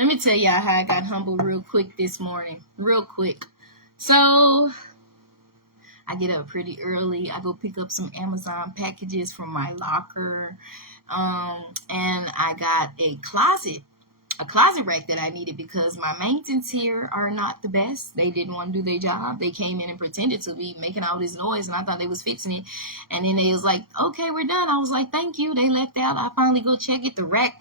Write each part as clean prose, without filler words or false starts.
Let me tell y'all how I got humbled real quick this morning. Real quick. So I get up pretty early. I go pick up some Amazon packages from my locker. And I got a closet rack that I needed because my maintenance here are not the best. They didn't want to do their job. They came in and pretended to be making all this noise, and I thought they was fixing it. And then they was like, okay, we're done. I was like, thank you. They left out. I finally go check it. The rack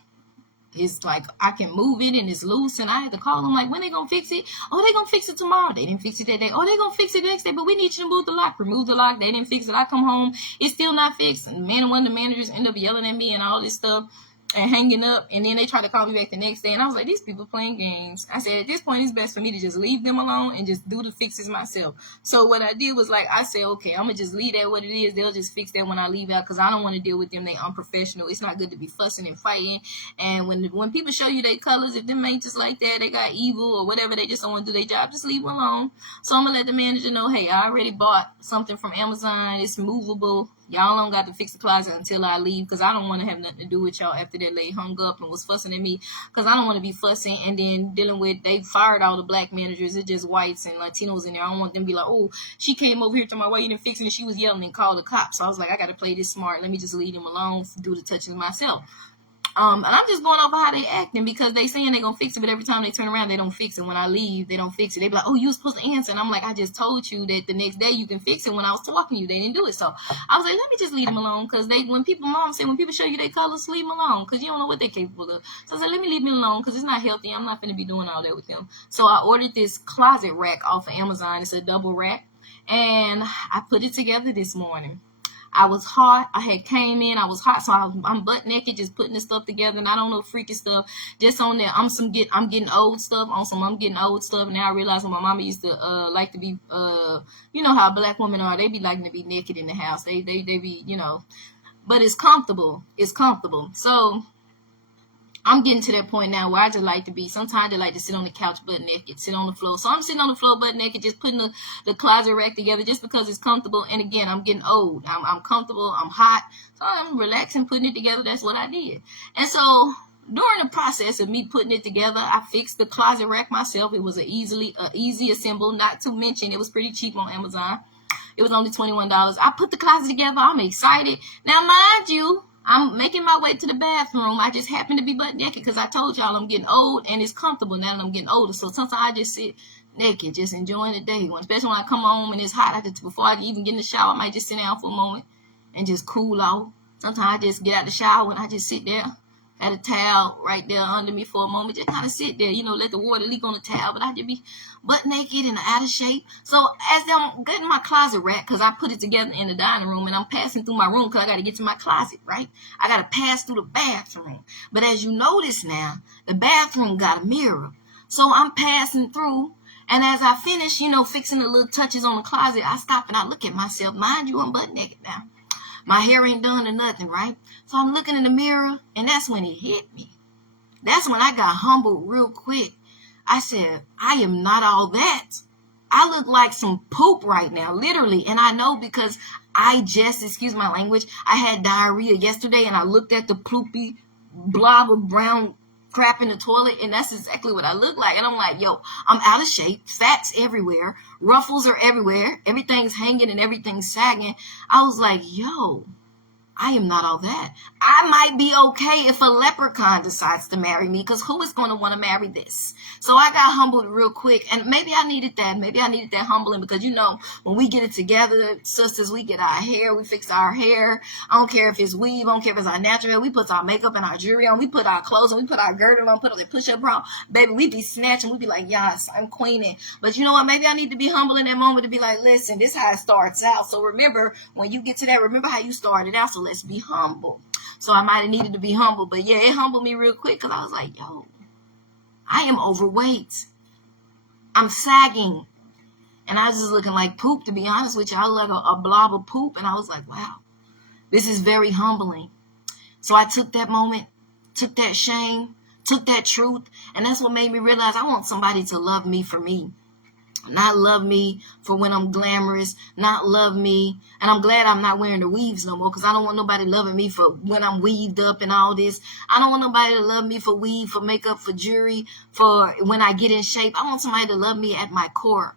is like, I can move it and it's loose, and I had to call them like, when they gonna fix it? Oh, they gonna fix it tomorrow. They didn't fix it that day. Oh, they gonna fix it the next day, but we need you to move the lock. Remove the lock. They didn't fix it. I come home, it's still not fixed. And one of the managers end up yelling at me and all this stuff and hanging up, and then they tried to call me back the next day, and I was like, these people playing games. I said, at this point, it's best for me to just leave them alone and just do the fixes myself. So what I did was like, I said, okay, I'm gonna just leave that what it is. They'll just fix that when I leave out, because I don't want to deal with them. They unprofessional. It's not good to be fussing and fighting. And when people show you their colors, if them ain't just like that, they got evil or whatever, they just don't want to do their job, just leave them alone. So I'm gonna let the manager know, hey, I already bought something from Amazon. It's movable. Y'all don't got to fix the closet until I leave, because I don't want to have nothing to do with y'all after that lady hung up and was fussing at me, because I don't want to be fussing and then dealing with, they fired all the black managers. It's just whites and Latinos in there. I don't want them to be like, oh, she came over here to my way, you didn't fix it, and she was yelling and called the cops. So I was like, I got to play this smart. Let me just leave them alone, do the touches myself. And I'm just going off of how they acting, because they saying they gonna fix it, but every time they turn around, they don't fix it. When I leave, they don't fix it. They be like, oh, you was supposed to answer. And I'm like, I just told you that the next day you can fix it. When I was talking to you, they didn't do it. So I was like, let me just leave them alone, because when people show you their colors, leave them alone, because you don't know what they're capable of. So I said, let me leave them alone, because it's not healthy. I'm not going to be doing all that with them. So I ordered this closet rack off of Amazon. It's a double rack, and I put it together this morning. I was hot. I had came in. I was hot, so I'm butt naked, just putting this stuff together, and I don't know freaky stuff. Just on there, I'm getting old stuff. I'm getting old stuff. Now I realize when my mama used to like to be you know how black women are. They be liking to be naked in the house. They be, you know, but it's comfortable. It's comfortable. So I'm getting to that point now where I just like to be, sometimes I like to sit on the couch butt naked, sit on the floor. So I'm sitting on the floor butt naked, just putting the closet rack together just because it's comfortable. And again, I'm getting old. I'm comfortable. I'm hot. So I'm relaxing, putting it together. That's what I did. And so during the process of me putting it together, I fixed the closet rack myself. It was an easy assemble, not to mention it was pretty cheap on Amazon. It was only $21. I put the closet together. I'm excited. Now, mind you, I'm making my way to the bathroom. I just happen to be butt naked because I told y'all I'm getting old, and it's comfortable now that I'm getting older. So sometimes I just sit naked, just enjoying the day. Especially when I come home and it's hot, before I even get in the shower, I might just sit down for a moment and just cool off. Sometimes I just get out the shower and I just sit there, had a towel right there under me for a moment, just kind of sit there, you know, let the water leak on the towel, but I just be butt naked and out of shape. So as I'm getting my closet rack, because I put it together in the dining room, and I'm passing through my room because I got to get to my closet, right? I got to pass through the bathroom. But as you notice now, the bathroom got a mirror. So I'm passing through, and as I finish, you know, fixing the little touches on the closet, I stop and I look at myself. Mind you, I'm butt naked now. My hair ain't done or nothing, right? So I'm looking in the mirror, and that's when it hit me. That's when I got humbled real quick. I said, I am not all that. I look like some poop right now, literally. And I know because I just, excuse my language, I had diarrhea yesterday, and I looked at the ploopy blob of brown crap in the toilet, and that's exactly what I look like. And I'm like, yo, I'm out of shape, fats everywhere, ruffles are everywhere, everything's hanging and everything's sagging. I was like, yo, I am not all that. I might be okay if a leprechaun decides to marry me, because who is going to want to marry this? So I got humbled real quick, and maybe I needed that. Maybe I needed that humbling, because, you know, when we get it together, sisters, we get our hair, we fix our hair. I don't care if it's weave, I don't care if it's our natural hair. We put our makeup and our jewelry on. We put our clothes on. We put our girdle on, put the push-up bra. Baby, we be snatching. We be like, yes, I'm queening. But you know what? Maybe I need to be humble in that moment to be like, listen, this is how it starts out. So remember, when you get to that, remember how you started out. So let's be humble. So I might have needed to be humble, but yeah, it humbled me real quick, because I was like, yo, I am overweight. I'm sagging. And I was just looking like poop, to be honest with you. I look like a blob of poop, and I was like, wow, this is very humbling. So I took that moment, took that shame, took that truth, and that's what made me realize I want somebody to love me for me. Not love me for when I'm glamorous, not love me. And I'm glad I'm not wearing the weaves no more, because I don't want nobody loving me for when I'm weaved up and all this. I don't want nobody to love me for weave, for makeup, for jewelry, for when I get in shape. I want somebody to love me at my core,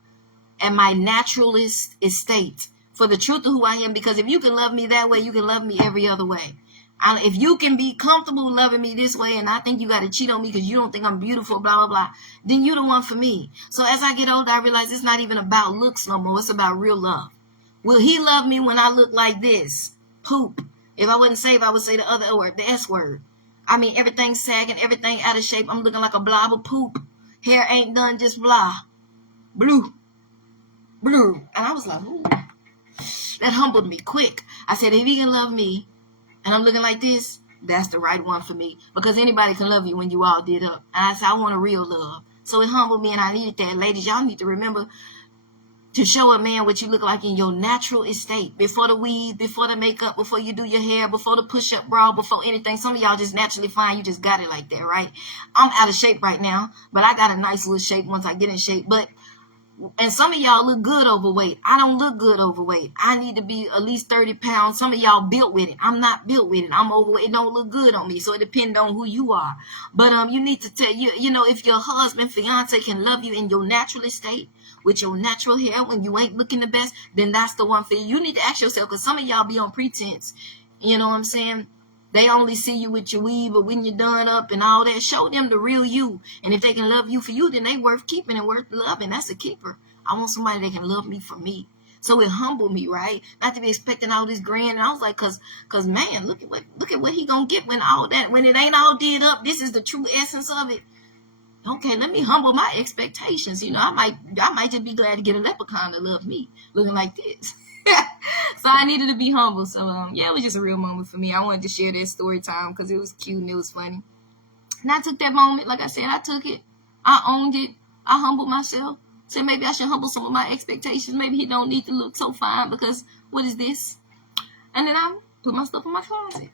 at my naturalist estate, for the truth of who I am. Because if you can love me that way, you can love me every other way. If you can be comfortable loving me this way, and I think you got to cheat on me because you don't think I'm beautiful, blah, blah, blah, then you're the one for me. So as I get older, I realize it's not even about looks no more. It's about real love. Will he love me when I look like this? Poop. If I wasn't saved, I would say the other word, the S word. I mean, everything's sagging, everything out of shape. I'm looking like a blob of poop. Hair ain't done, just blah. Blue. Blue. And I was like, ooh. That humbled me quick. I said, if he can love me, and I'm looking like this, that's the right one for me. Because anybody can love you when you all did up. And I said, I want a real love. So it humbled me, and I needed that. Ladies, y'all need to remember to show a man what you look like in your natural estate. Before the weave, before the makeup, before you do your hair, before the push-up bra, before anything. Some of y'all just naturally fine. You just got it like that, right? I'm out of shape right now, but I got a nice little shape once I get in shape. And some of y'all look good overweight. I don't look good overweight. I need to be at least 30 pounds. Some of y'all built with it. I'm not built with it. I'm overweight. It don't look good on me. So it depends on who you are. But you need to tell if your husband, fiance can love you in your natural estate, with your natural hair, when you ain't looking the best, then that's the one for you. You need to ask yourself, because some of y'all be on pretense. You know what I'm saying? They only see you with your weave, but when you're done up and all that, show them the real you. And if they can love you for you, then they worth keeping and worth loving. That's a keeper. I want somebody that can love me for me. So it humbled me, right? Not to be expecting all this grand. And I was like, cause man, look at what he gonna get when all that, when it ain't all did up. This is the true essence of it. Okay, let me humble my expectations. I might just be glad to get a leprechaun to love me, looking like this. So I needed to be humble. So yeah, it was just a real moment for me. I wanted to share that story time because it was cute and it was funny. And I took that moment, like I said, I took it. I owned it. I humbled myself. Said maybe I should humble some of my expectations. Maybe he don't need to look so fine because what is this? And then I put my stuff in my closet.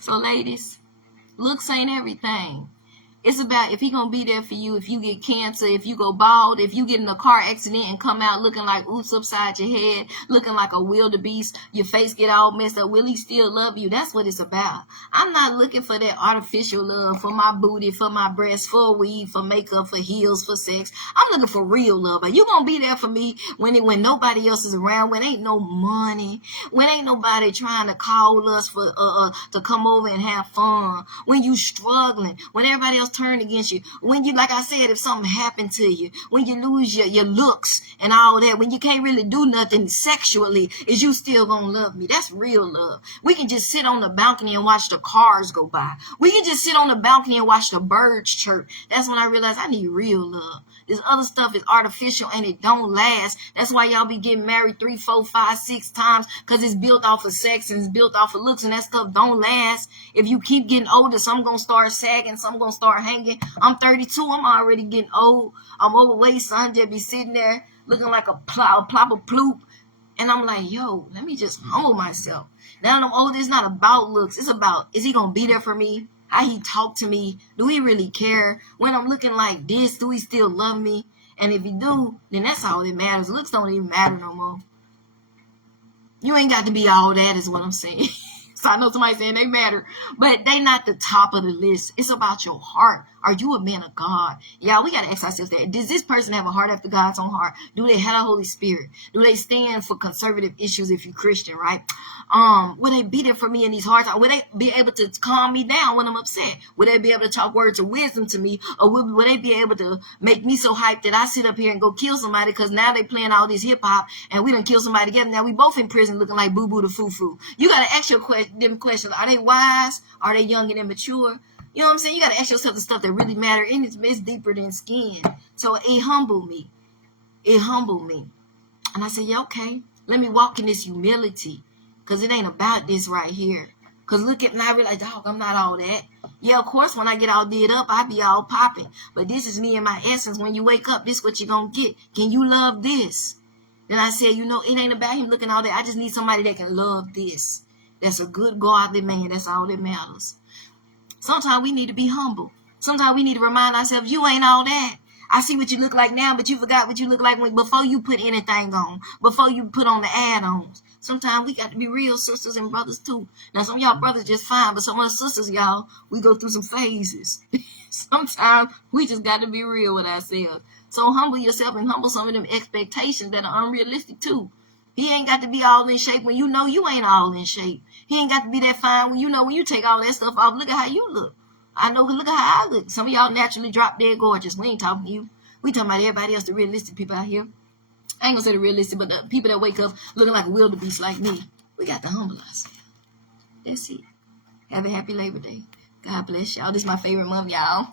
So ladies, looks ain't everything. It's about if he gonna be there for you, if you get cancer, if you go bald, if you get in a car accident and come out looking like oops upside your head, looking like a wildebeest, your face get all messed up, will he still love you? That's what it's about. I'm not looking for that artificial love for my booty, for my breasts, for a weave, for makeup, for heels, for sex. I'm looking for real love. Are you gonna be there for me when nobody else is around, when ain't no money, when ain't nobody trying to call us for to come over and have fun, when you struggling, when everybody else turn against you, when you, like I said, if something happened to you, when you lose your looks and all that, when you can't really do nothing sexually, is you still gonna love me? That's real love. We can just sit on the balcony and watch the cars go by. We can just sit on the balcony and watch the birds chirp. That's when I realized I need real love. This other stuff is artificial and it don't last. That's why y'all be getting married 3, 4, 5, 6 times, because it's built off of sex and it's built off of looks, and that stuff don't last. If you keep getting older, some gonna start sagging, some gonna start hanging. I'm 32. I'm already getting old. I'm overweight. Son just be sitting there looking like a plop of ploop. And I'm like, yo, let me just humble myself. Now I'm older. It's not about looks. It's about, is he gonna be there for me? How he talk to me? Do he really care? When I'm looking like this, do he still love me? And if he do, then that's all that matters. Looks don't even matter no more. You ain't got to be all that, is what I'm saying. So I know somebody saying they matter, but they not the top of the list. It's about your heart. Are you a man of God? Yeah, we got to ask ourselves that. Does this person have a heart after God's own heart? Do they have the Holy Spirit? Do they stand for conservative issues if you're Christian, right? Will they be there for me in these hard times? Will they be able to calm me down when I'm upset? Will they be able to talk words of wisdom to me? Or will they be able to make me so hyped that I sit up here and go kill somebody because now they playing all this hip hop and we done kill somebody together. Now we both in prison looking like boo-boo the foo-foo. You got to ask them questions. Are they wise? Are they young and immature? You know what I'm saying? You got to ask yourself the stuff that really matter, and it's deeper than skin. So it humbled me. It humbled me. And I said, yeah, okay, let me walk in this humility, because it ain't about this right here. Because look at me, I realize, dog, I'm not all that. Yeah, of course, when I get all did up, I be all popping. But this is me and my essence. When you wake up, this is what you're going to get. Can you love this? Then I said, it ain't about him looking all that. I just need somebody that can love this. That's a good, godly man. That's all that matters. Sometimes we need to be humble. Sometimes we need to remind ourselves, you ain't all that. I see what you look like now, but you forgot what you look like before you put anything on, before you put on the add-ons. Sometimes we got to be real sisters and brothers too. Now, some of y'all brothers just fine, but some of us sisters, y'all, we go through some phases. Sometimes we just got to be real with ourselves. So humble yourself and humble some of them expectations that are unrealistic too. He ain't got to be all in shape when you know you ain't all in shape. He ain't got to be that fine when you know when you take all that stuff off. Look at how you look. I know, look at how I look. Some of y'all naturally drop dead gorgeous. We ain't talking to you. We talking about everybody else, the realistic people out here. I ain't gonna say the realistic, but the people that wake up looking like a wildebeest like me. We got to humble ourselves. That's it. Have a happy Labor Day. God bless y'all. This is my favorite month, y'all.